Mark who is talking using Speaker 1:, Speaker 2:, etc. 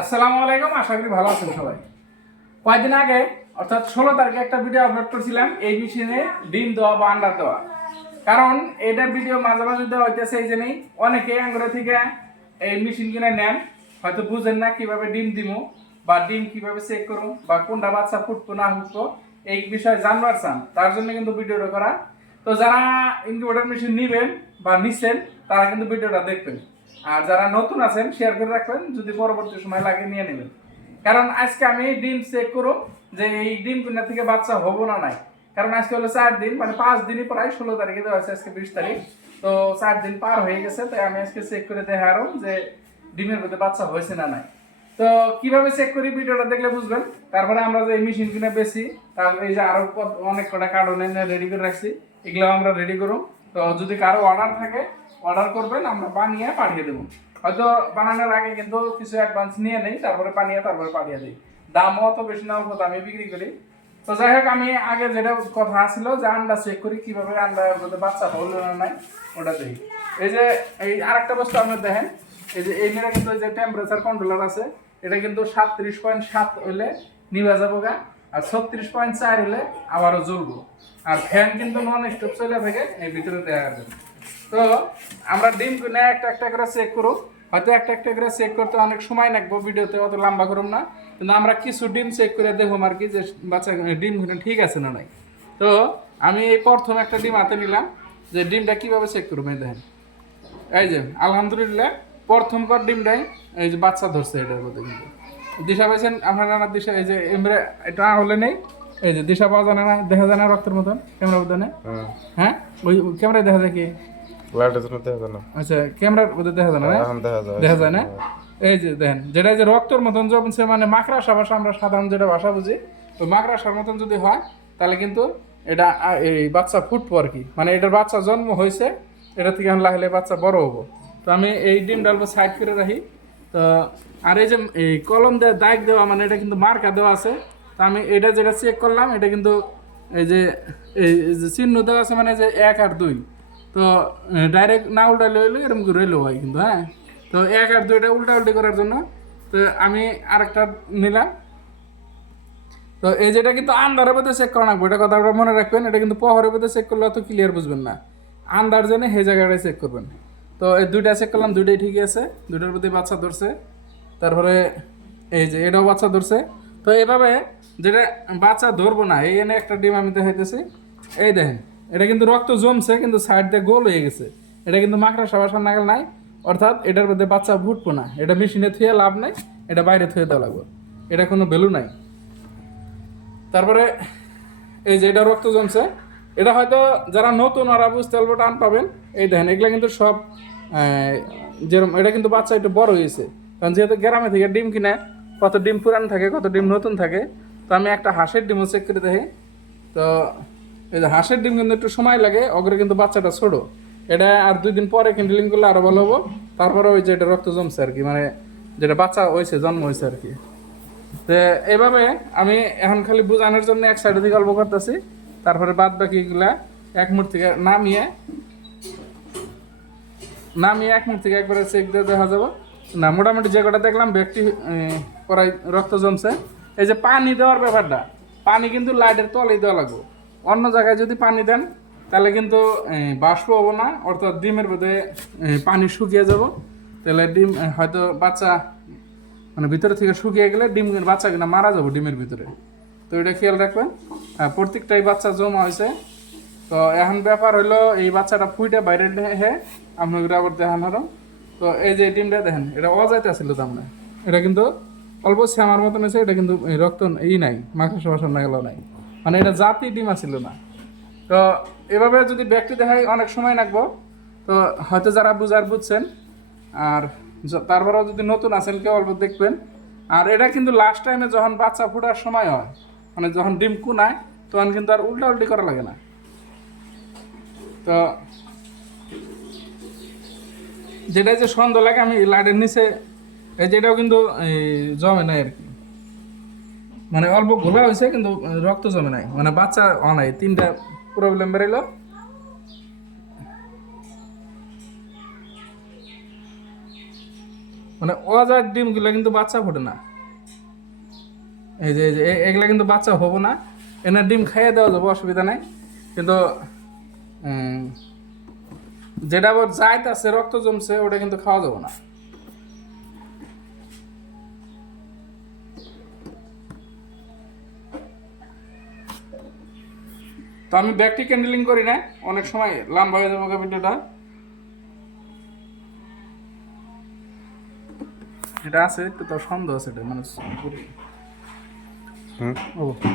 Speaker 1: আসসালামু আলাইকুম, আশা করি ভালো আছেন সবাই। কয়েকদিন আগে, অর্থাৎ ষোলো তারিখে একটা ভিডিও আপলোড করছিলাম, এই মেশিনে ডিম দেওয়া বা আন্ডা দেওয়া। কারণ এটার ভিডিও মাঝে মাঝে দেওয়া হইতেছে, এই জন্যই অনেকে আঙ্গুরে থেকে এই মেশিন কিনে নেন। হয়তো বুঝেন না কীভাবে ডিম দিমু, বা ডিম কীভাবে চেক করুন বা কোনটা বাচ্চা ফুটবো না ফুটবো, এই বিষয়ে জানবার চান, তার জন্য কিন্তু ভিডিওটা করা। তো যারা ইনকিউবেটর মেশিন নেবেন বা নিচ্ছেন তারা কিন্তু ভিডিওটা দেখবেন। আর যারা নতুন আছেন শেয়ার করে রাখবেন, যদি পরবর্তী সময় লাগে নিয়ে নেবেন। কারণ আজকে আমি ডিম চেক করব যে এই ডিম কিনা থেকে বাচ্চা হব না নাই। কারণ আজকে হলো চার দিন মানে পাঁচ দিনই প্রায়, ষোলো তারিখে দেওয়া আছে আজকে বিশ তারিখ। তো চার দিন পার হয়ে গেছে, তাই আমি আজকে চেক করে দেখারও যে ডিমের মধ্যে বাচ্চা হয়েছে না নাই। তো কীভাবে চেক করি ভিডিওটা দেখলে বুঝবেন। তারপরে আমরা যে মেশিন কিনে বেশি তারপরে এই যে আরও অনেক কটা এনে রেডি করে রাখছি এগুলো আমরা রেডি করুন তো যদি কারও অর্ডার থাকে অর্ডার করবেন, আমরা বানিয়ে পাঠিয়ে দেবো। হয়তো বানানোর আগে কিন্তু কিছু অ্যাডভান্স নিয়ে নেই, তারপরে বানিয়ে তারপরে পাঠিয়ে দিই। দামও অত বেশি না, অল্প দামে বিক্রি করি। তো যাই হোক, আমি আগে যেটা কথা ছিল যে আন্ডা চেক করি, কীভাবে আন্ডার মধ্যে বাচ্চা হলো না নাই, ওটা দেখি। এই যে, এই আরেকটা বস্তু আপনি দেখেন, এই যে এই মেয়েরা কিন্তু যে টেম্পারেচার কন্ট্রোলার আছে, এটা কিন্তু সাতত্রিশ পয়েন্ট সাত হলে নিভা যাব গা, আর ছত্রিশ পয়েন্ট চার হলে আবারও জ্বলবো। আর ফ্যান কিন্তু নন স্টপ চলে থাকে, এই ভিতরে দেওয়া যাবে তো আমরা ডিম কিনে একটা একটা করে চেক করো হয়তো একটা একটা করে চেক করতে অনেক সময় লাগবো ভিডিওতে অত লম্বা করুম না। কিন্তু আমরা কিছু ডিম চেক করে দেখুম আর কি যে বাচ্চা ডিম ঠিক আছে না নাই। তো আমি এই প্রথম একটা ডিম হাতে নিলাম যে ডিমটা কীভাবে চেক করব এই দেখেন। এই যে আলহামদুলিল্লাহ প্রথমবার ডিমটাই এই যে বাচ্চা ধরছে এটার মধ্যে কিন্তু। দিশা পাইছেন আপনার দিশা এই যে এমরে এটা হলে নেই। এই যে দিশা পাওয়া যায় না দেখা যায় না রক্তের মতন ক্যামেরার মধ্যে
Speaker 2: হ্যাঁ।
Speaker 1: হ্যাঁ? ওই ক্যামেরায় দেখা যায় কি?
Speaker 2: লাইটের জন্য দেখা যায় না।
Speaker 1: আচ্ছা ক্যামেরার মধ্যে দেখা যায় না?
Speaker 2: এখন দেখা যায়।
Speaker 1: দেখা যায় না? এই যে দেখেন যেটা যে রক্তর মতন যখন সে মানে মাকড়াসা ভাষা আমরা সাধারণ যেটা ভাষা বুঝি ওই মাকড়াসার মতন যদি হয় তাহলে কিন্তু এটা এই বাচ্চা ফুটবো আর কি। মানে এটার বাচ্চা জন্ম হয়েছে এটা থেকে এখন লাহলে বাচ্চা বড় হব। তো আমি এই ডিম ডালবো সাইড করে রাখি। তো আর এই যে এই কলম দিয়ে দাগ দেওয়া মানে এটা কিন্তু মার্কা দেওয়া আছে। তো আমি এটা যেটা চেক করলাম এটা কিন্তু এই যে এই এই যে চিহ্ন দেওয়া আছে মানে যে এক আর দুই। তো ডাইরেক্ট না উল্টা লইলে এরকম করে হয় কিন্তু হ্যাঁ? তো এক আর দুইটা উল্টা উল্টি করার জন্য, তো আমি আরেকটা নিলাম। তো এই যেটা কিন্তু আন্ডারের মধ্যে চেক করা লাগবে, এটা কথা আপনারা মনে রাখবেন, এটা কিন্তু পহরের মধ্যে চেক করলে অত ক্লিয়ার বুঝবেন না। আন্ডার জেনে সেই জায়গাটায় চেক করবেন। তো এই দুইটা চেক করলাম, দুইটাই ঠিকই আছে, দুইটার প্রতি বাচ্চা ধরছে। তারপরে এই যে এটাও বাচ্চা ধরছে। তো এইভাবে যেটা বাচ্চা ধরবো না, এই এনে একটা ডিম আমি দেখাইতেছি। এই দেখেন এটা কিন্তু রক্ত জমছে, কিন্তু সাইড দিয়ে গোল হয়ে গেছে। এটা কিন্তু মাকড়া সাবাসার নাগাল নাই, অর্থাৎ এটার মধ্যে বাচ্চা ফুটবো না। এটা মেশিনে থুয়ে লাভ নাই, এটা বাইরে থুয়ে দেওয়া লাগবে। এটা কোনো ভ্যালু নাই। তারপরে এই যে এটা রক্ত জমছে, এটা হয়তো যারা নতুন ওরা বুঝতে পারব, টান পাবেন। এই দেখেন, এগুলা কিন্তু সব যেরকম এটা কিন্তু বাচ্চা একটু বড় হয়েছে। কারণ যেহেতু গ্রামে থেকে ডিম কিনে, কত ডিম পুরান থাকে, কত ডিম নতুন থাকে, তো আমি একটা হাঁসের ডিমও চেক করে দেখি। তো এই যে হাঁসের ডিম কিন্তু একটু সময় লাগে, অগ্রে কিন্তু বাচ্চাটা ছোটো। এটা আর দুই দিন পরে কিন্তু কিন্ডলিং করলে আরও ভালো হব। তারপরে ওই যে এটা রক্ত জমছে আর কি মানে যেটা বাচ্চা হয়েছে, জন্ম হয়েছে আর কি। তো এভাবে আমি এখন খালি বোঝানোর জন্য এক সাইডে থেকে গল্প করতেছি। তারপরে বাদ বাকিগুলা এক মুঠ থেকে নামিয়ে নামিয়ে এক মুঠ থেকে একবারে চেক দিয়ে দেখা যাব। না, মোটামুটি যে কটা দেখলাম, ব্যক্তি করাই রক্ত জমছে। এই যে পানি দেওয়ার ব্যাপারটা, পানি কিন্তু লাইটের তলেই দেওয়া লাগবে। অন্য জায়গায় যদি পানি দেন, তাহলে কিন্তু বাষ্প হব না, অর্থাৎ ডিমের বোধে পানি শুকিয়ে যাব। তাহলে ডিম হয়তো বাচ্চা মানে ভিতরে থেকে শুকিয়ে গেলে ডিম, বাচ্চা কিনা মারা যাব ডিমের ভিতরে। তো এটা খেয়াল রাখবেন। প্রত্যেকটাই বাচ্চা জমা হয়েছে। তো এখন ব্যাপার হলো এই বাচ্চাটা ফুইটা বাইরে হে আপনাদের আবার দেখান হলো তো এই যে ডিমটা দেখেন, এটা অজাইতে আসছিল তো আমরা এটা কিন্তু অল্প শ্যামার মতন আছে এটা কিন্তু রক্ত ই নাই মাখা সবাসার না গেল নাই। মানে এটা জাতি ডিম আসছিল না। তো এভাবে যদি ব্যক্তি দেখাই অনেক সময় লাগবো। তো হয়তো যারা বুঝার বুঝছেন, আর তারপরেও যদি নতুন আছেন, কেউ অল্প দেখবেন। আর এটা কিন্তু লাস্ট টাইমে যখন বাচ্চা ফোটার সময় হয় মানে যখন ডিম কুনায়, তখন কিন্তু আর উল্টা উল্টি করা লাগে না। তো যেটা যে সন্দেহ লাগে, আমি লাইটের নিচে, এই যেটাও কিন্তু জমে নাই আর কি। মানে অল্প ঘোলা হয়েছে কিন্তু রক্ত জমে নাই। মানে বাচ্চা অনাই তিনটা প্রবলেম বেরোলো মানে অজাত ডিমগুলো কিন্তু বাচ্চা ফোটে না। এই যে এই যে এগুলা কিন্তু বাচ্চা হব না। এনার ডিম খাইয়ে দেওয়া যাবে, অসুবিধা নাই। কিন্তু যেটা আবার জায়ত আছে রক্ত জমছে, ওটা কিন্তু খাওয়া যাবে না। তো আমি ব্যাগটি ক্যান্ডেলিং করি না। অনেক সময় লাম্বা হয়ে যাব ভিডিওটা। এটা আছে একটু তো সন্দেহ আছে এটা মানে
Speaker 2: হুম।
Speaker 1: ও।